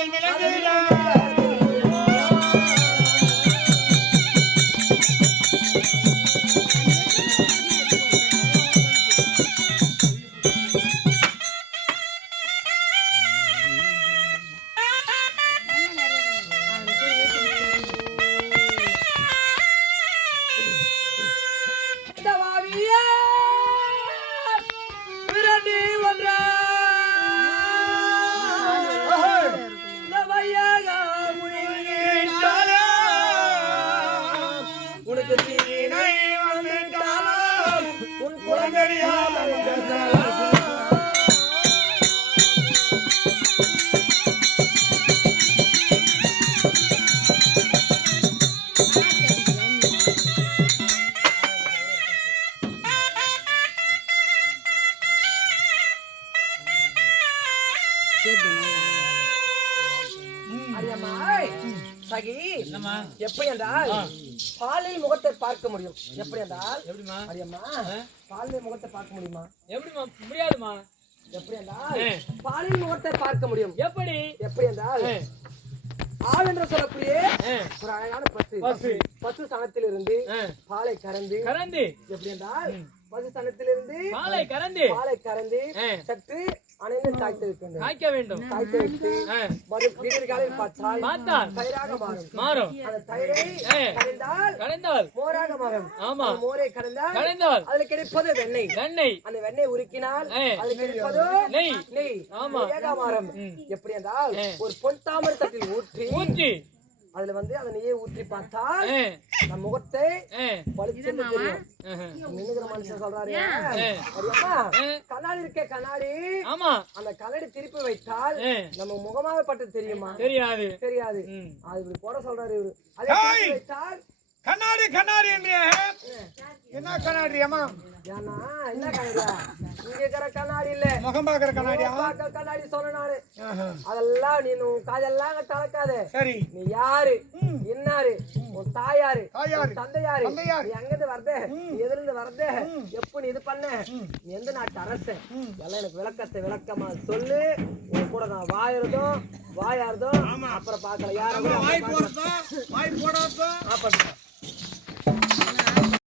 அதில் விளங்குகிறார். எப்படி என்றால் பாலில் முகத்தை பார்க்க முடியும். எப்படி என்றால் அரியம்மா பாலில் முகத்தை பார்க்க முடியுமா? எப்படிமா? முடியாதுமா. எப்படி என்றால் பாலில் முகத்தை பார்க்க முடியும். எப்படி? எப்படி என்றால் ஆள் என்று சொல்லக்கூடிய ஒரு அழகான பசு சனத்திலிருந்து பாலை கறந்து எப்படி என்றால் பசு சனத்திலிருந்து பாலை கறந்து சற்று அணைந்து காய்க்க வேண்டும். காய்க்க வைத்து விடியற்காலையில் பார்த்தால் தயிராக மாறும். அந்த தயிரை கடைந்தால் மோராக மாறும். மோரை கடைந்தால் அதுல கிடைப்பது வெண்ணெய். அந்த வெண்ணெய் உருக்கினால் அது கிடைப்பது நெய் மாறும். எப்படி என்றால் ஒரு பொன் தாமரை தட்டில் ஊற்றி அதுல அந்த நெய்யை ஊற்றி பார்த்தால் நம் முகத்தை பளிச்சுன்னு தெரியும். நின்னுகிற மனுஷன் சொல்றாரு, கண்ணாடி இருக்கே கண்ணாடி, அந்த கண்ணாடி திருப்பி வைத்தால் நம்ம முகமாக பட்டு தெரியுமா? தெரியாது. அது இப்படி போட சொல்றாரு இவரு. அதை வைத்தால் கண்ணாடி என்ன கண்ணாடி? அம்மா ஏன்னா என்ன கண்ணாடியா? இங்க இருக்கிற கண்ணாடி இல்ல, முகம் பாக்குற கண்ணாடியா? கண்ணாடி சொன்ன நானு. அதெல்லாம் நீ காதெல்லாம் தளக்காத. சரி, நீ யாரு, என்னாரு, உன் தாயாரு, தந்தையாரு, நீ எங்கிருந்து வரத, எதுல இருந்து வரத, எப்ப நீ இது பண்ண, நீ எந்த நாட்டு அரச, எல்லாம் எனக்கு விளக்கமா சொல்லு. உன் கூட நான் வாயாரதும் அப்புறம் பாக்கல யாரும்